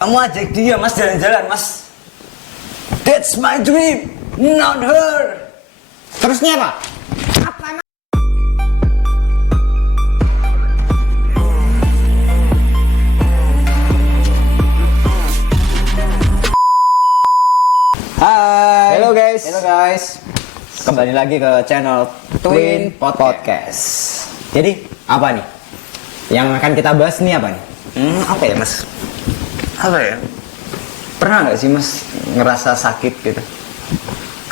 Kamu ajak dia mas jalan-jalan mas. That's my dream, not her. Terusnya apa? Apa emang? Hai. Halo guys. Halo guys. Kembali lagi ke channel Twin Podcast. Jadi apa nih? Yang akan kita bahas nih apa nih? Apa ya mas? Apa ya? Pernah nggak sih mas ngerasa sakit gitu?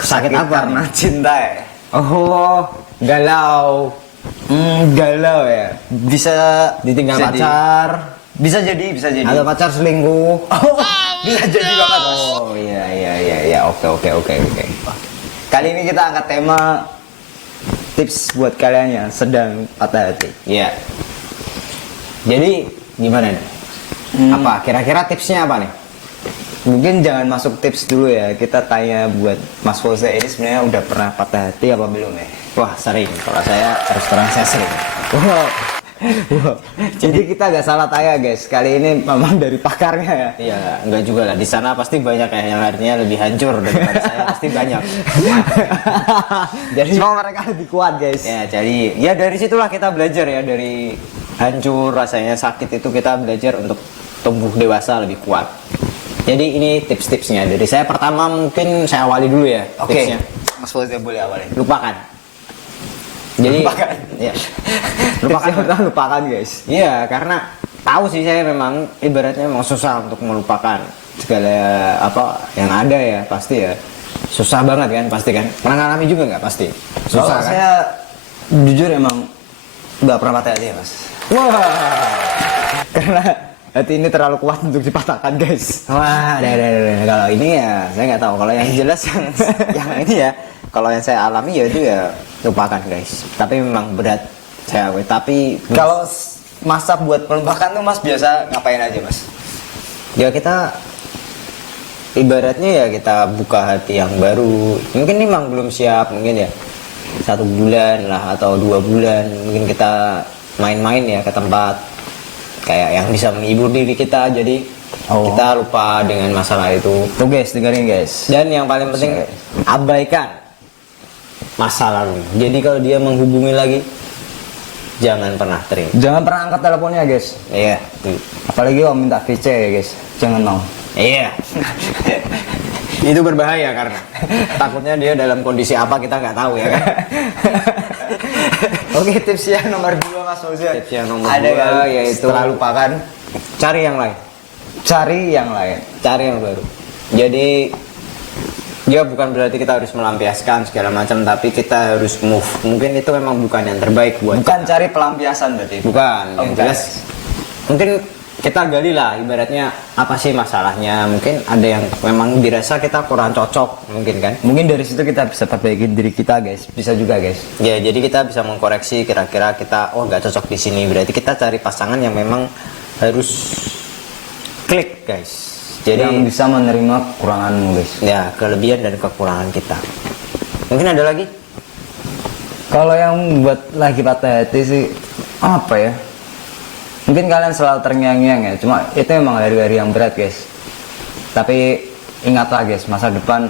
Sakit apa karena nih? cinta ya? Oh, galau. Galau ya. Bisa Ditinggal bisa pacar. Bisa jadi. Atau pacar selingkuh. Oh, bisa jadi banget mas. Oh iya. Oke. Kali ini kita angkat tema tips buat kalian yang sedang patah hati. Iya. Jadi gimana nih? Apa kira-kira tipsnya apa nih? Mungkin jangan masuk tips dulu ya. Kita tanya buat Mas Foze ini sebenarnya udah pernah patah hati apa belum ya? Wah sering. Kalau saya terus terang saya sering. Wow. Jadi kita agak salah tanya guys. Kali ini memang dari pakarnya ya. Iya, enggak juga lah. Di sana pasti banyak yang artinya lebih hancur daripada saya, pasti banyak. Jadi cuma mereka lebih kuat guys. Ya, jadi ya dari situlah kita belajar ya, dari hancur rasanya sakit itu kita belajar untuk tumbuh dewasa lebih kuat. Jadi ini tips-tipsnya. Dari saya pertama mungkin saya awali dulu ya. Oke. Tipsnya. Mas Foze boleh awalin. Lupakan. Jadi Lupakan. Ya. Lupakan guys. Iya, karena tahu sih saya memang ibaratnya memang susah untuk melupakan segala apa yang ada ya, pasti ya. Susah banget kan pasti kan. Pernah ngalami juga nggak pasti? Susah Kalau kan? saya jujur emang nggak pernah patah hati ya mas. Wah. Karena hati ini terlalu kuat untuk dipatahkan guys. Wah, kalau ini ya saya nggak tahu. Kalau yang jelas yang ini ya, kalau yang saya alami ya itu ya lupakan guys. Tapi memang berat saya. Tapi Kalau masa buat pelupakan tuh mas biasa ngapain aja mas? ya kita ibaratnya ya kita buka hati yang baru. Mungkin memang belum siap, mungkin ya 1 bulan lah atau 2 bulan. Mungkin kita main-main ya ke tempat kayak yang bisa menghibur diri kita. Jadi kita lupa dengan masalah itu. Tuh guys, dengerin guys. Dan yang paling penting abaikan masa lalu. Jadi kalau dia menghubungi lagi, jangan pernah terima. Jangan pernah angkat teleponnya guys. Iya. Apalagi kalau minta VC ya guys. Jangan mau. Iya. Itu berbahaya karena takutnya dia dalam kondisi apa kita nggak tahu ya kan. Oke, tips yang nomor 2 mas Foze. Tips yang nomor ada 2 yang yaitu setelah lupakan, cari yang lain, cari yang lain. cari yang baru. Jadi ya bukan berarti kita harus melampiaskan segala macam, tapi kita harus move. Mungkin itu memang bukan yang terbaik buat Bukan cari pelampiasan berarti. bukan Oh, yang bukan. jelas mungkin kita gali lah ibaratnya apa sih masalahnya. Mungkin ada yang memang dirasa kita kurang cocok mungkin kan. Mungkin dari situ kita bisa perbaikin diri kita guys. Bisa juga guys. Ya jadi kita bisa mengkoreksi kira-kira kita nggak cocok di sini. Berarti kita cari pasangan yang memang harus klik guys. Jadi Yang bisa menerima kekuranganmu guys. ya kelebihan dan kekurangan kita. Mungkin ada lagi? Kalau yang buat lagi patah hati sih apa ya? Mungkin kalian selalu terngiang-ngiang ya. Cuma itu emang hari-hari yang berat guys. Tapi ingatlah guys, masa depan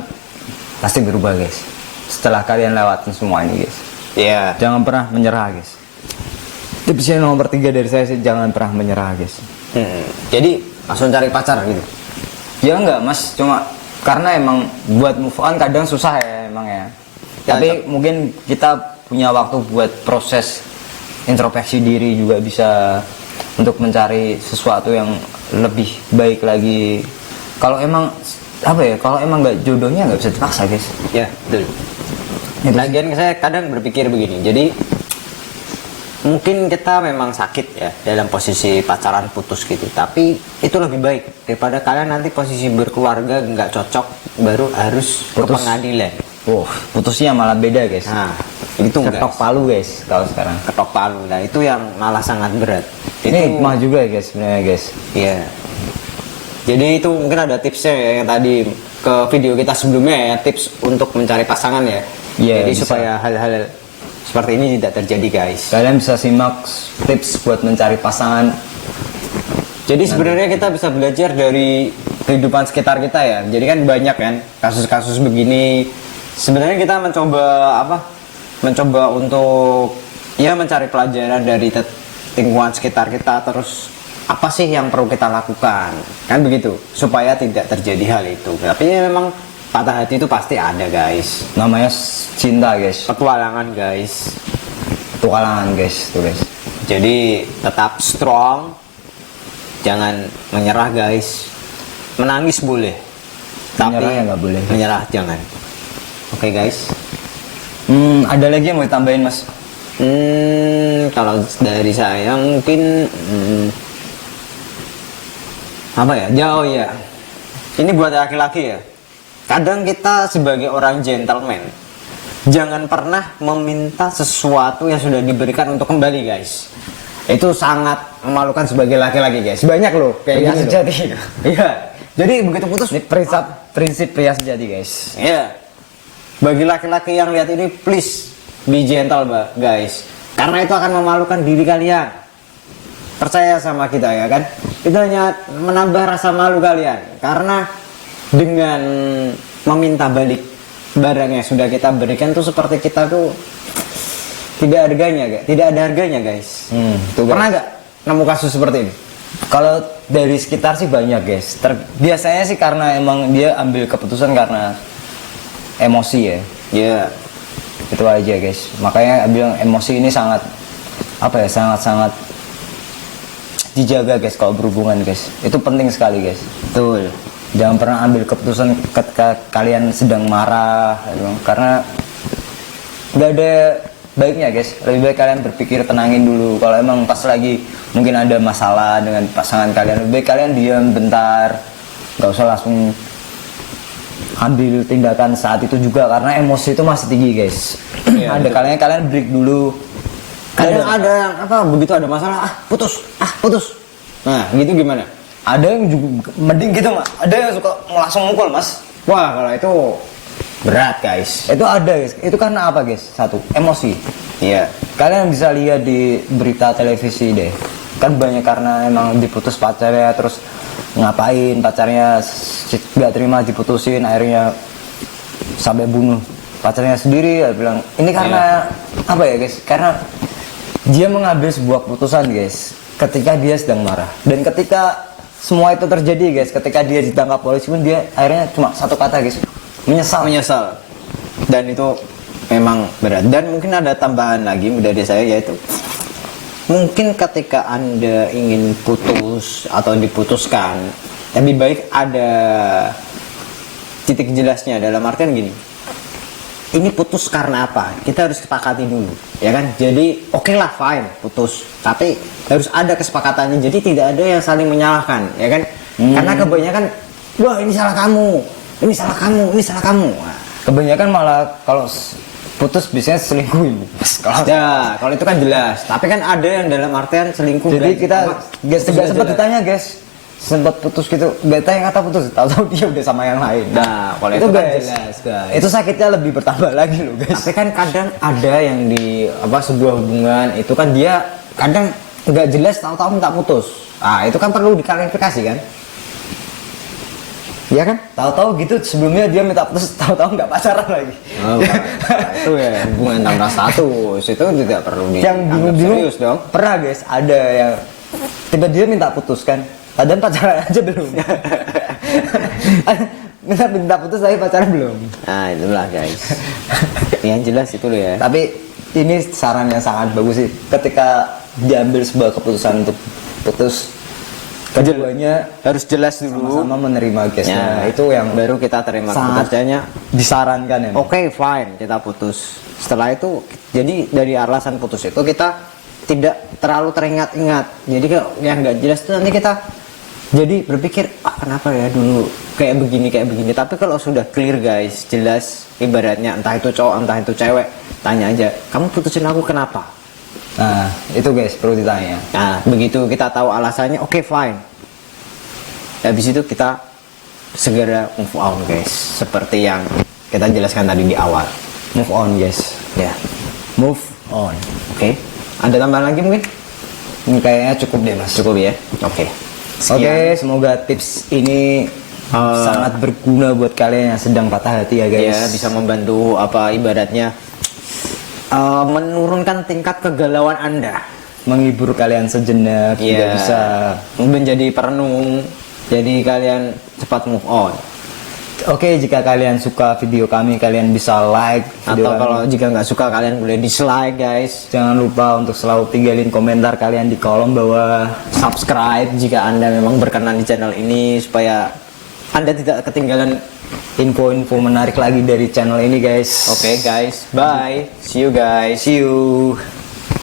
pasti berubah guys. Setelah kalian lewatin semua ini guys. Ya. Jangan pernah menyerah guys. Tipsnya nomor 3 dari saya sih, jangan pernah menyerah guys. Jadi langsung cari pacar gitu. Ya enggak mas, cuma karena emang buat move on kadang susah ya emang ya. Tapi mungkin kita punya waktu buat proses introspeksi diri juga bisa untuk mencari sesuatu yang lebih baik lagi. Kalau emang apa ya, kalau emang nggak jodohnya nggak bisa dipaksa guys. Ya betul. Lagian saya kadang berpikir begini. Jadi mungkin kita memang sakit ya dalam posisi pacaran putus gitu, tapi itu lebih baik daripada kalian nanti posisi berkeluarga nggak cocok baru harus ke Putus. pengadilan. Putusnya malah beda guys. Nah itu Ketok guys, palu guys kalau sekarang. ketok palu. Nah itu yang malah sangat berat. Ini hikmah juga ya guys sebenarnya guys. Iya. Jadi itu mungkin ada tipsnya ya yang tadi ke video kita sebelumnya ya, tips untuk mencari pasangan ya. Iya, Jadi bisa. supaya hal-hal seperti ini tidak terjadi guys. Kalian bisa simak tips buat mencari pasangan Jadi sebenarnya kita bisa belajar dari kehidupan sekitar kita ya. Jadi kan banyak kan kasus-kasus begini. Sebenarnya kita mencoba untuk ya mencari pelajaran dari lingkungan sekitar kita, terus apa sih yang perlu kita lakukan, kan begitu, supaya tidak terjadi hal itu. Tapi ya memang patah hati itu pasti ada guys. Namanya cinta guys, Petualangan guys. petualangan guys, tuh guys. Jadi tetap strong, jangan menyerah guys. Menangis boleh, tapi Menyerah ya nggak boleh. menyerah jangan. Oke guys. Ada lagi yang mau ditambahin mas? Kalau dari saya mungkin apa ya? Jauh ya. Ini buat laki-laki ya. Kadang kita sebagai orang gentleman, jangan pernah meminta sesuatu yang sudah diberikan untuk kembali guys. Itu sangat memalukan sebagai laki-laki guys. Banyak loh kayak Pria gini loh. sejati. Iya. Jadi begitu putus, Ini prinsip pria sejati guys. ya. Bagi laki-laki yang lihat ini, please be gentle guys. Karena itu akan memalukan diri kalian. Percaya sama kita ya kan. Itu hanya menambah rasa malu kalian. Karena dengan meminta balik barang yang sudah kita berikan tuh seperti kita tuh tidak harganya, guys. Tidak ada harganya guys. Tuh, guys. Pernah nggak nemu kasus seperti ini? Kalau dari sekitar sih banyak guys. Biasanya sih karena emang dia ambil keputusan karena emosi ya. Ya. Itu aja guys. Makanya bilang emosi ini sangat sangat dijaga guys kalau berhubungan guys. Itu penting sekali guys. Betul. Jangan pernah ambil keputusan ketika kalian sedang marah gitu. Karena nggak ada baiknya guys. Lebih baik kalian berpikir, tenangin dulu. Kalau emang pas lagi mungkin ada masalah dengan pasangan kalian, lebih baik kalian diam bentar, nggak usah langsung ambil tindakan saat itu juga, karena emosi itu masih tinggi guys. Iya, Ada kalian break dulu. Kadang ada yang begitu ada masalah putus. Nah gitu gimana? Ada yang juga mending gitu mas. Ada yang suka langsung mukul mas. Wah kalau itu berat guys. Itu ada guys. Itu karena apa guys? Satu, emosi. Iya. Kalian bisa lihat di berita televisi deh. Kan banyak karena emang diputus pacarnya, terus ngapain pacarnya nggak terima diputusin, akhirnya sampai bunuh pacarnya sendiri. Ya bilang ini karena apa ya guys? Karena dia mengambil sebuah keputusan guys ketika dia sedang marah, dan ketika semua itu terjadi guys, ketika dia ditangkap polisi pun dia akhirnya cuma satu kata guys, menyesal. Dan itu memang berat. Dan mungkin ada tambahan lagi dari saya, yaitu mungkin ketika Anda ingin putus atau diputuskan, lebih baik ada titik jelasnya. Dalam artian gini, ini putus karena apa? Kita harus sepakati dulu, ya kan? Jadi oke lah, fine, putus. Tapi harus ada kesepakatannya. Jadi tidak ada yang saling menyalahkan, ya kan? Karena kebanyakan, wah ini salah kamu, ini salah kamu, ini salah kamu. Nah, kebanyakan malah kalau putus biasanya selingkuhin. kalau itu kan jelas. Tapi kan ada yang dalam artian selingkuh. Jadi kita guys tidak sempat ditanya guys, sempat putus gitu, nggak tanya kata putus, tahu-tahu dia udah sama yang lain. Nah, kalau itu kan guys, jelas guys. itu sakitnya lebih bertambah lagi loh guys. Tapi kan kadang ada yang di sebuah hubungan itu kan dia kadang nggak jelas, tahu-tahu minta putus. Ah itu kan perlu diklarifikasi kan? Iya kan? Tahu-tahu gitu sebelumnya dia minta putus, tahu-tahu nggak pacaran lagi. Oh, itu ya hubungan tanpa status, itu tidak perlu Yang bingung-bingung serius dong. pernah guys, ada yang tiba-tiba minta putus kan, padahal pacaran aja belum. minta putus tapi pacaran belum. Nah itulah guys. Yang jelas itu loh ya. Tapi ini saran yang sangat bagus sih, ketika diambil sebuah keputusan untuk putus, keduanya Harus jelas dulu. sama-sama menerima guys. Ya, Nah, itu yang baru kita terima sangat keputusannya. disarankan ya. Oke, fine, kita putus. Setelah itu, jadi dari alasan putus itu kita tidak terlalu teringat-ingat. Jadi yang nggak jelas itu nanti kita jadi berpikir, kenapa ya dulu kayak begini. Tapi kalau sudah clear guys, jelas, ibaratnya entah itu cowok, entah itu cewek, tanya aja, kamu putusin aku kenapa? Nah, itu guys perlu ditanya. Nah, begitu kita tahu alasannya, oke, fine. Habis itu kita segera move on guys, seperti yang kita jelaskan tadi di awal. Move on guys. Ya, Move on. oke. Ada tambahan lagi mungkin? Ini kayaknya cukup deh mas. Cukup ya. Oke. Oke, semoga tips ini sangat berguna buat kalian yang sedang patah hati ya guys. Ya, bisa membantu apa ibaratnya menurunkan tingkat kegalauan Anda, Menghibur kalian sejenak, juga ya, bisa. menjadi perenung, jadi kalian cepat move on. Oke, jika kalian suka video kami, kalian bisa like video Atau kami. kalau jika nggak suka kalian boleh dislike guys. Jangan lupa untuk selalu tinggalin komentar kalian di kolom bawah. Subscribe jika Anda memang berkenan di channel ini supaya Anda tidak ketinggalan. Info-info menarik lagi dari channel ini guys. Oke guys, bye. See you guys. See you.